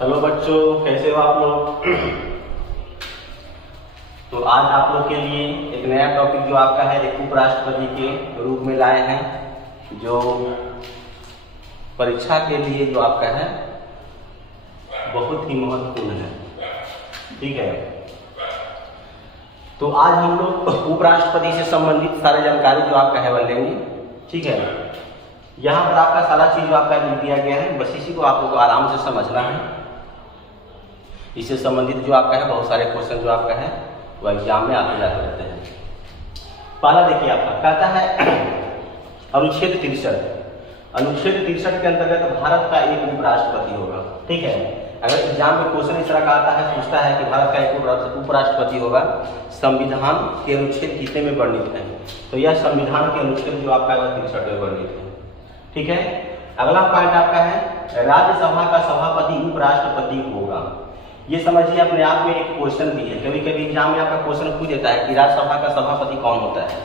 Hello बच्चों, कैसे हो आप लोग। तो आज आप लोग के लिए एक नया टॉपिक जो आपका है एक उपराष्ट्रपति के रूप में लाए हैं, जो परीक्षा के लिए जो आपका है बहुत ही महत्वपूर्ण है। ठीक है, तो आज हम लोग उपराष्ट्रपति से संबंधित सारी जानकारी जो आपका है वह लेंगे। ठीक है, यहाँ पर आपका सारा चीज जो आपका लिख दिया गया है, बस इसी को आप लोग को आराम से समझना है। इससे संबंधित जो आपका है बहुत सारे क्वेश्चन जो आपका है वह एग्जाम में आते जाते रहते हैं। पहला देखिए, आपका कहता है अनुच्छेद 63। अनुच्छेद 63 के अंतर्गत भारत का एक उपराष्ट्रपति होगा। ठीक है, अगर एग्जाम में क्वेश्चन इस तरह का आता है, पूछता है कि भारत का एक उपराष्ट्रपति होगा, संविधान के अनुच्छेद कितने में वर्णित है, तो यह संविधान के अनुच्छेद जो आपका है 63 में वर्णित है। ठीक है, अगला पॉइंट आपका है राज्यसभा का सभापति उपराष्ट्रपति होगा। ये समझिए अपने आप में एक क्वेश्चन भी है। कभी कभी एग्जाम में आपका क्वेश्चन पूछ देता है कि राज्यसभा का सभापति कौन होता है,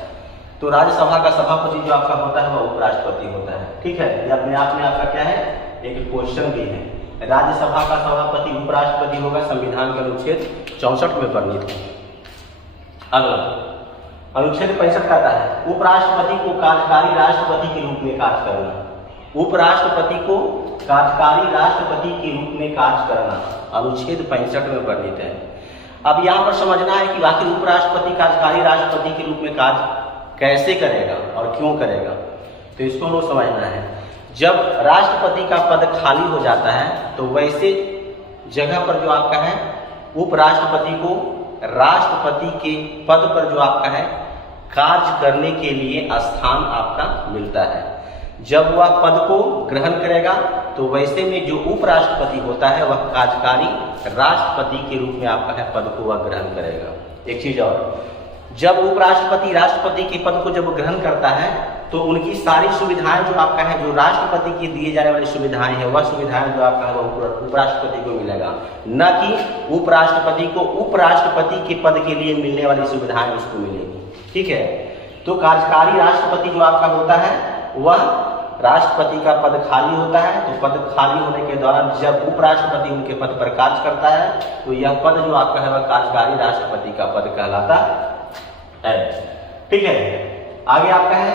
तो राज्यसभा का सभापति जो आपका होता है वह उपराष्ट्रपति होता है। ठीक है, ये अपने आप में आपका क्या है एक क्वेश्चन भी है। राज्यसभा का सभापति उपराष्ट्रपति होगा, संविधान के अनुच्छेद 64 में वर्णित है। अगला अनुच्छेद 65 कहता है उपराष्ट्रपति को कार्यकारी राष्ट्रपति के रूप में कार्य करना। उपराष्ट्रपति को कार्यकारी राष्ट्रपति के रूप में कार्य करना अनुच्छेद 65 में वर्णित है। अब यहाँ पर समझना है कि आखिर उपराष्ट्रपति कार्यकारी राष्ट्रपति के रूप में कार्य कैसे करेगा और क्यों करेगा, तो इसको हमें समझना है। जब राष्ट्रपति का पद खाली हो जाता है तो वैसे जगह पर जो आपका है उपराष्ट्रपति को राष्ट्रपति के पद पर जो आपका है कार्य करने के लिए स्थान आपका मिलता है। जब वह पद को ग्रहण करेगा तो वैसे में जो उपराष्ट्रपति होता है वह कार्यकारी राष्ट्रपति के रूप में आपका है पद को वह ग्रहण करेगा। एक चीज और, जब उपराष्ट्रपति राष्ट्रपति के पद को जब ग्रहण करता है तो उनकी सारी सुविधाएं जो आपका है, जो राष्ट्रपति की दिए जाने वाली सुविधाएं हैं, वह सुविधाएं जो आपका है वह उपराष्ट्रपति को मिलेगा, न कि उपराष्ट्रपति को उपराष्ट्रपति के पद के लिए मिलने वाली सुविधाएं उसको मिलेगी। ठीक है, तो कार्यकारी राष्ट्रपति जो आपका होता है वह राष्ट्रपति का पद खाली होता है, तो पद खाली होने के दौरान जब उपराष्ट्रपति उनके पद पर कार्य करता है तो यह पद जो आपका है वह कार्यकारी राष्ट्रपति का पद कहलाता है। ठीक है, आगे आपका है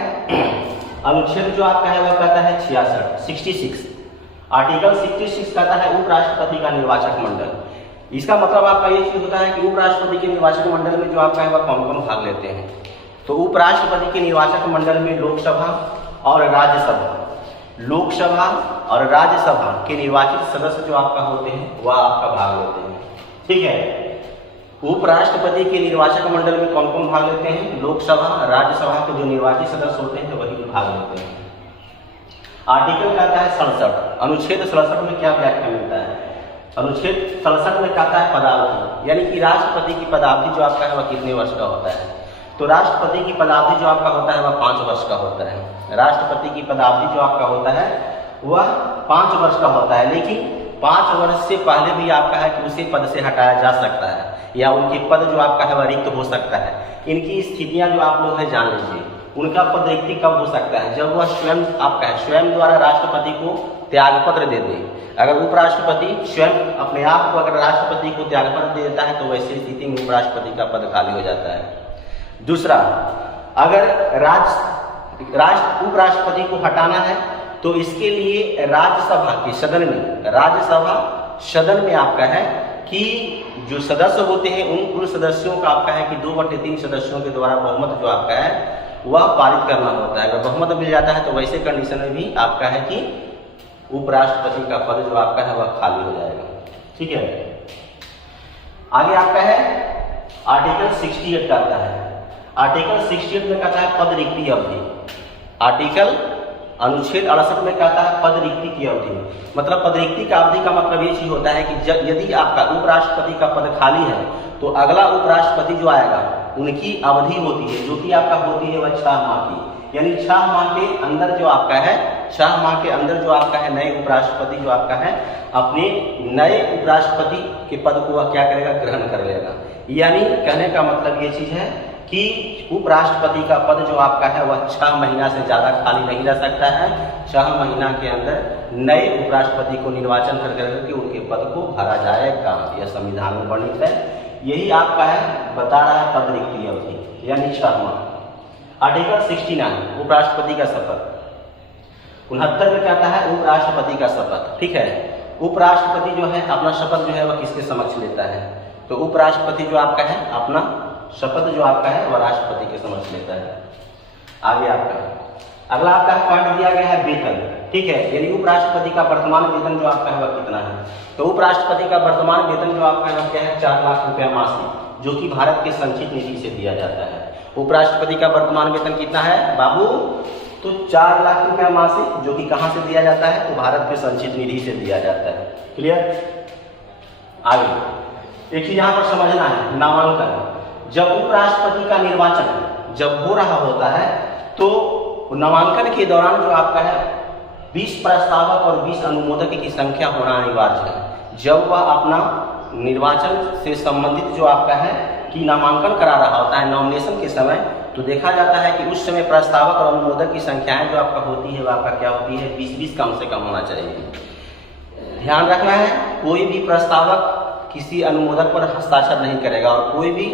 अनुच्छेद जो आपका है वह कहता है 66। आर्टिकल 66 कहता है उपराष्ट्रपति का निर्वाचक मंडल। इसका मतलब आपका ये चीज होता है कि उपराष्ट्रपति के निर्वाचक मंडल में जो आपका है वह कौन कौन भाग लेते हैं। तो उपराष्ट्रपति के निर्वाचक मंडल में लोकसभा और राज्यसभा, लोकसभा और राज्यसभा के निर्वाचित सदस्य जो आपका होते हैं वह आपका भाग लेते हैं। ठीक है, उपराष्ट्रपति के निर्वाचक मंडल में कौन कौन भाग लेते हैं, लोकसभा राज्यसभा के जो निर्वाचित सदस्य होते हैं तो वही भाग लेते हैं। आर्टिकल कहता है 67। अनुच्छेद 67 में क्या व्याख्या मिलता है, अनुच्छेद 67 में कहता है पदावधि, यानी कि राष्ट्रपति की पदावधि जो आपका है वह कितने वर्ष का होता है। तो राष्ट्रपति की पदावधि जो आपका होता है वह 5 वर्ष का होता है। राष्ट्रपति की पदावधि जो आपका होता है वह 5 वर्ष का होता है, लेकिन 5 वर्ष से पहले भी आपका है कि उसे पद से हटाया जा सकता है या उनके पद जो आपका है वह रिक्त हो सकता है। इनकी स्थितियां जो आप लोग है जान लीजिए। उनका पद रिक्ति कब हो सकता है, जब वह स्वयं आपका है स्वयं द्वारा राष्ट्रपति को त्यागपत्र दे दे। अगर उपराष्ट्रपति स्वयं अपने आप को अगर राष्ट्रपति को त्यागपत्र दे देता है तो वैसी स्थिति में उपराष्ट्रपति का पद खाली हो जाता है। दूसरा, अगर उपराष्ट्रपति को हटाना है तो इसके लिए राज्यसभा के सदन में, राज्यसभा सदन में आपका है कि जो सदस्य होते हैं उन कुल सदस्यों का आपका है कि 2/3 सदस्यों के द्वारा बहुमत जो आपका है वह पारित करना होता है। अगर बहुमत मिल जाता है तो वैसे कंडीशन में भी आपका है कि उपराष्ट्रपति का पद जो आपका है वह खाली हो जाएगा। ठीक है, आगे आपका है आर्टिकल 68 का आता है। आर्टिकल 68 में कहता है पद रिक्ति अवधि। आर्टिकल अनुच्छेद 68 में कहता है पद रिक्ति की अवधि। मतलब पद रिक्ति का अवधि का मतलब ये चीज होता है कि जब यदि आपका उपराष्ट्रपति का पद खाली है तो अगला उपराष्ट्रपति जो आएगा उनकी अवधि होती है जो कि आपका होती है वह 6 माह की, यानी 6 माह के अंदर जो आपका है 6 माह के अंदर जो आपका है नए उपराष्ट्रपति जो आपका है अपने नए उपराष्ट्रपति के पद को वह क्या करेगा, ग्रहण कर लेगा। यानी कहने का मतलब ये चीज है कि उपराष्ट्रपति का पद जो आपका है वह 6 महीना से ज़्यादा खाली नहीं रह सकता है। 6 महीना के अंदर नए उपराष्ट्रपति को निर्वाचन करके उनके पद को भरा जाएगा। यह संविधान में वर्णित है। यही आपका है बता रहा है पद रिक्ति अवधि यानी 6 माह। आर्टिकल 69 उपराष्ट्रपति का शपथ 69 में कहता है उपराष्ट्रपति का शपथ। ठीक है, उपराष्ट्रपति जो है अपना शपथ जो है वह किसके समक्ष लेता है? तो उपराष्ट्रपति जो आपका है अपना शपथ जो आपका है वह राष्ट्रपति के समक्ष लेता है। आगे आपका अगला आपका पॉइंट दिया गया है वेतन। ठीक है, यानी उपराष्ट्रपति का वर्तमान वेतन जो आपका है वह कितना है? तो उपराष्ट्रपति का वर्तमान वेतन जो आपका है क्या है? 4 लाख रुपया मासिक, जो कि भारत के संचित निधि से दिया जाता है। उपराष्ट्रपति का वर्तमान वेतन कितना है बाबू? तो 4 लाख रुपया मासिक, जो कि कहाँ से दिया जाता है? तो भारत के संचित निधि से दिया जाता है। क्लियर? आगे एक चीज यहाँ पर समझना है, नामांकन। जब उपराष्ट्रपति का निर्वाचन जब हो रहा होता है तो नामांकन के दौरान जो आपका है 20 प्रस्तावक और 20 अनुमोदक की संख्या होना अनिवार्य है। जब वह अपना निर्वाचन से संबंधित जो आपका है कि नामांकन करा रहा होता है नॉमिनेशन के समय, तो देखा जाता है कि उस समय प्रस्तावक और अनुमोदक की संख्याएं जो आपका होती है वह आपका क्या होती है? 20-20 कम से कम होना चाहिए। ध्यान रखना है, कोई भी प्रस्तावक किसी अनुमोदक पर हस्ताक्षर नहीं करेगा और कोई भी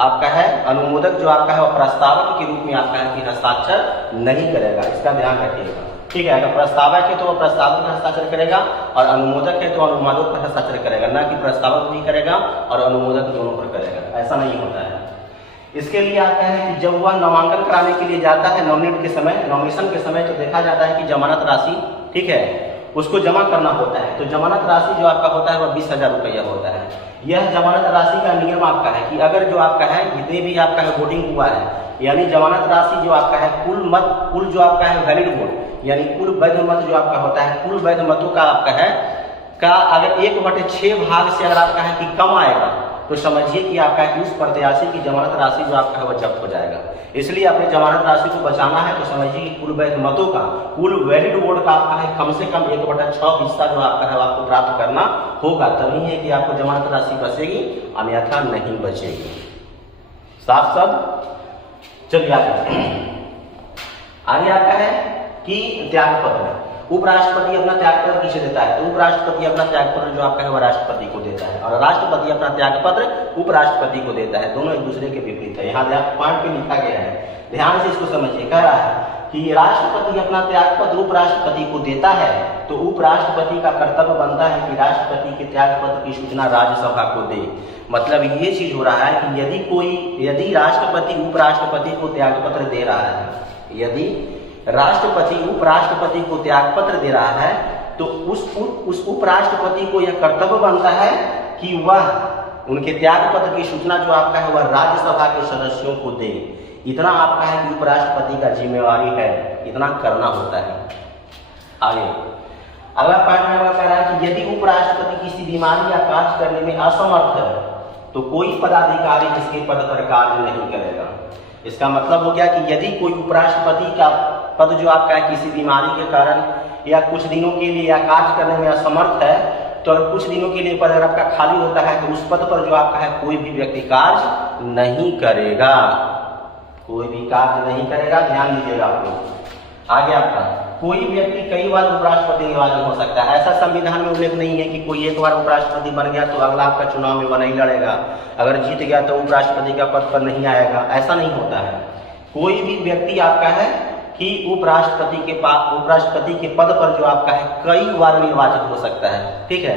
आपका है अनुमोदक जो आपका है वह प्रस्तावक के रूप में आपका है कि हस्ताक्षर नहीं करेगा। इसका ध्यान रखिएगा। ठीक है, अगर प्रस्तावक है तो वह प्रस्तावक पर हस्ताक्षर करेगा और अनुमोदक है तो अनुमोदक पर हस्ताक्षर करेगा, ना कि प्रस्तावक भी करेगा और अनुमोदक दोनों पर करेगा। ऐसा नहीं होता है। इसके लिए आप कह रहे हैं कि जब वह नामांकन कराने के लिए जाता है नॉमिनेशन के समय, तो देखा जाता है कि जमानत राशि, ठीक है, उसको जमा करना होता है। तो जमानत राशि जो आपका होता है वह 20,000 रुपया होता है। यह जमानत राशि का नियम आपका है कि अगर जो आपका है जितने भी आपका है वोटिंग हुआ है, यानी जमानत राशि जो आपका है कुल जो आपका है वैलिड वोट यानी कुल वैध मत जो आपका होता है, कुल वैध मतों का आपका है का अगर 1/6 भाग से अगर आपका है कि कम आएगा तो समझिए कि आपका है कि उस प्रत्याशी की जमानत राशि जो आपका है वह जब्त हो जाएगा। इसलिए अपने जमानत राशि को बचाना है तो समझिए कि कुल वैध मतों का, कुल वैलिड वोट का आपका है कम से कम 1/6 हिस्सा जो आपका है आपको प्राप्त करना होगा, तभी है कि आपको जमानत राशि बचेगी, अन्यथा नहीं बचेगी। साफ साफ। चलिए आगे आपका है कि त्याग पत्र। उपराष्ट्रपति अपना त्याग पत्र किसे देता है? तो उपराष्ट्रपति अपना त्याग पत्र जो आपका है वह राष्ट्रपति को देता है और राष्ट्रपति अपना त्याग पत्र उपराष्ट्रपति को देता है। दोनों एक दूसरे के विपरीत है। यहाँ पॉइंट पे लिखा गया है, ध्यान से इसको समझिए। कह रहा है कि राष्ट्रपति अपना त्याग पत्र उपराष्ट्रपति को देता है तो उपराष्ट्रपति का कर्तव्य बनता है कि राष्ट्रपति के त्याग पत्र की सूचना राज्यसभा को दे। मतलब ये चीज हो रहा है कि यदि राष्ट्रपति उपराष्ट्रपति को त्याग पत्र दे रहा है, यदि राष्ट्रपति उपराष्ट्रपति को त्याग पत्र दे रहा है तो उस उपराष्ट्रपति को यह कर्तव्य बनता है कि वह उनके त्याग पत्र की सूचना जो आपका है वह राज्यसभा के सदस्यों को दे। इतना आपका है कि उपराष्ट्रपति का जिम्मेवारी है, इतना करना होता है। आगे अगला पॉइंट में कह रहा है कि यदि उपराष्ट्रपति किसी बीमारी या कार्य करने में असमर्थ है तो कोई पदाधिकारी इसके पद पर कार्य नहीं करेगा। इसका मतलब हो गया कि यदि कोई उपराष्ट्रपति का पद जो आपका है किसी बीमारी के कारण या कुछ दिनों के लिए या कार्य करने में असमर्थ है तो कुछ दिनों के लिए पद अगर आपका खाली होता है तो उस पद पर जो आपका है कोई भी व्यक्ति कार्य नहीं करेगा, कोई भी कार्य नहीं करेगा। ध्यान दीजिएगा आप लोग। आगे आपका कोई व्यक्ति कई बार उपराष्ट्रपति निर्वाचन हो सकता है। ऐसा संविधान में उल्लेख नहीं है कि कोई एक बार उपराष्ट्रपति बन गया तो अगला आपका चुनाव में वह नहीं लड़ेगा, अगर जीत गया तो उपराष्ट्रपति का पद पर नहीं आएगा। ऐसा नहीं होता है। कोई भी व्यक्ति आपका है कि उपराष्ट्रपति के पद पर जो आपका है कई बार निर्वाचित हो सकता है। ठीक है,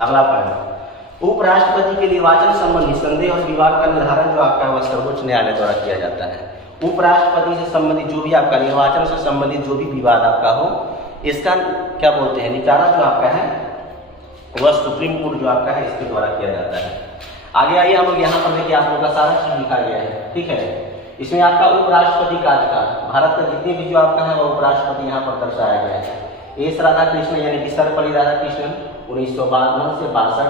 अगला पॉइंट, उपराष्ट्रपति के निर्वाचन संबंधी संदेह और विवाद का निर्धारण जो आपका है वह सर्वोच्च न्यायालय द्वारा किया जाता है। उपराष्ट्रपति से संबंधित जो भी आपका निर्वाचन से संबंधित जो भी विवाद आपका हो, इसका क्या बोलते हैं निपटारा जो आपका है वह सुप्रीम कोर्ट जो आपका है इसके द्वारा किया जाता है। आगे आइए हम लोग यहाँ पर देखिए आप लोगों का सारा चीज लिखा गया है। ठीक है, इसमें आपका उपराष्ट्रपति कार्यकाल, भारत का जितने भी जो आपका है वह उपराष्ट्रपति यहाँ पर दर्शाया गया है। एस राधाकृष्णन यानी कि सर्वपल्ली राधाकृष्णन 1952 से 62,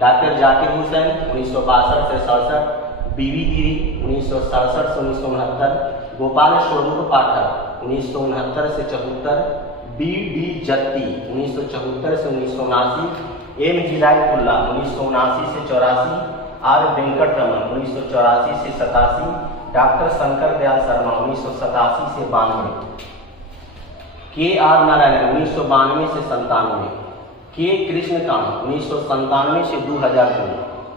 डॉक्टर जाकिर हुसैन 1962 से 67, बीवी गिरी 1967 से 1969, गोपाल स्वरूप पाठक 1969 से 74, बी.डी. जत्ती 1974 से 1979, एम. हिदायतुल्लाह 1979 से 84, आर. वेंकट रमन 1984 से 87, डॉक्टर शंकर दयाल शर्मा 1987 से 92, के.आर. नारायण 1992 से 97, के. कृष्णकांत 1997 से 2002,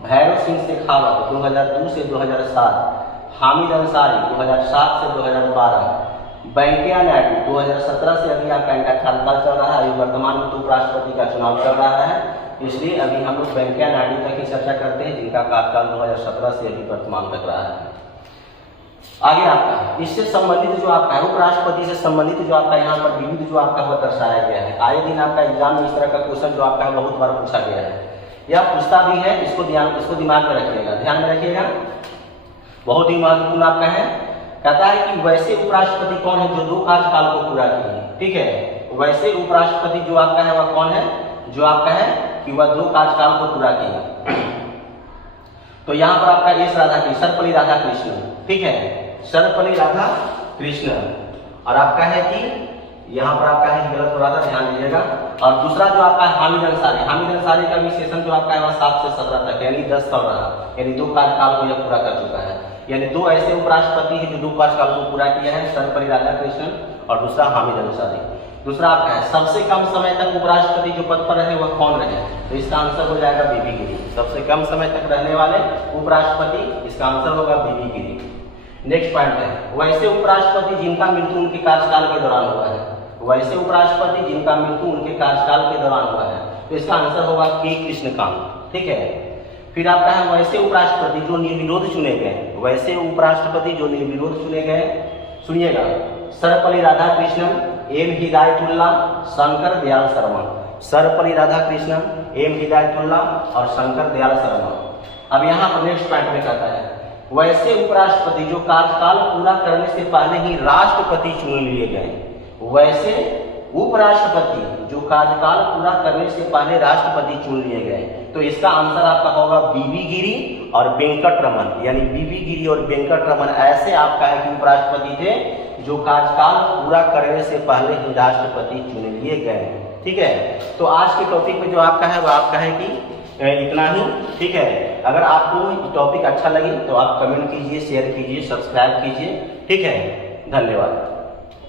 भैरव सिंह शेखावत 2002 से 2007, हामिद अंसारी 2007 से 2012, वेंकैया नायडू 2017 से अभी आपका इनका कार्यकाल चल रहा है। अभी वर्तमान में तो उपराष्ट्रपति का चुनाव चल रहा है, इसलिए अभी हम लोग वेंकैया नायडू तक की चर्चा करते हैं, जिनका कार्यकाल 2017 से अभी वर्तमान तक रहा है। आगे आपका इससे संबंधित जो आपका है उपराष्ट्रपति से संबंधित जो आपका यहाँ पर विविध जो आपका वो दर्शाया गया है। आए दिन आपका एग्जाम में इस तरह का क्वेश्चन जो आपका बहुत बार पूछा गया है, यह पूछता भी है, इसको दिमाग में रखिएगा, ध्यान में रखिएगा, बहुत ही महत्वपूर्ण आपका है। कहता है कि वैसे उपराष्ट्रपति कौन है जो 2 कार्यकाल को पूरा किए। ठीक है, वैसे उपराष्ट्रपति जो आपका है वह कौन है, जो आपका है कि वह 2 कार्यकाल को पूरा किए। तो यहाँ पर आपका एस राधाकृष्णन, सर्वपल्ली राधाकृष्णन, ठीक है, सर्वपल्ली राधाकृष्णन। और आपका है कि यहाँ पर आपका है गलत हो रहा था, ध्यान दीजिएगा। और दूसरा जो आपका है हामिद अंसारी, हामिद अंसारी का भी सेशन जो आपका है वह 7 से 17 तक, यानी 10 साल रहा, यानी 2 कार्यकाल को यह पूरा कर चुका है। यानी 2 ऐसे उपराष्ट्रपति हैं जो 2 कार्यकाल को पूरा किया है, सर्वपल्ली राधाकृष्णन और दूसरा हामिद अंसारी। दूसरा आपका है सबसे कम समय तक उपराष्ट्रपति जो पद पर रहे वह कौन रहे, तो इसका आंसर हो जाएगा बीबी गिरी। सबसे कम समय तक रहने वाले उपराष्ट्रपति, इसका आंसर होगा बीबी गिरी। नेक्स्ट पॉइंट है वैसे उपराष्ट्रपति जिनका मृत्यु उनके कार्यकाल के दौरान हुआ है, वैसे उपराष्ट्रपति जिनका मृत्यु उनके कार्यकाल के दौरान हुआ है, तो इसका आंसर होगा के. कृष्णकांत। ठीक है, फिर आपका है वैसे उपराष्ट्रपति जो निर्विरोध चुने गए, वैसे उपराष्ट्रपति जो निर्विरोध चुने गए, सुनिएगा, सर्वपल्ली राधाकृष्णन, एम. हिदायतुल्लाह, शंकर दयाल शर्मा। सर्वपल्ली राधाकृष्णन, एम. हिदायतुल्लाह और शंकर दयाल शर्मा। अब यहाँ पर नेक्स्ट पॉइंट में कहता है वैसे उपराष्ट्रपति जो कार्यकाल पूरा करने से पहले ही राष्ट्रपति चुन लिए गए, वैसे उपराष्ट्रपति जो कार्यकाल पूरा करने से पहले राष्ट्रपति चुन लिए गए, तो इसका आंसर आपका होगा बीबी गिरी और वेंकट रमन। यानी बीबी गिरी और वेंकट रमन ऐसे आपका है कि उपराष्ट्रपति थे जो कार्यकाल पूरा करने से पहले ही राष्ट्रपति चुन लिए गए। ठीक है, तो आज के टॉपिक में जो आपका है वह आपका है कि इतना ही। ठीक है, अगर आपको टॉपिक अच्छा लगे तो आप कमेंट कीजिए, शेयर कीजिए, सब्सक्राइब कीजिए। ठीक है, धन्यवाद।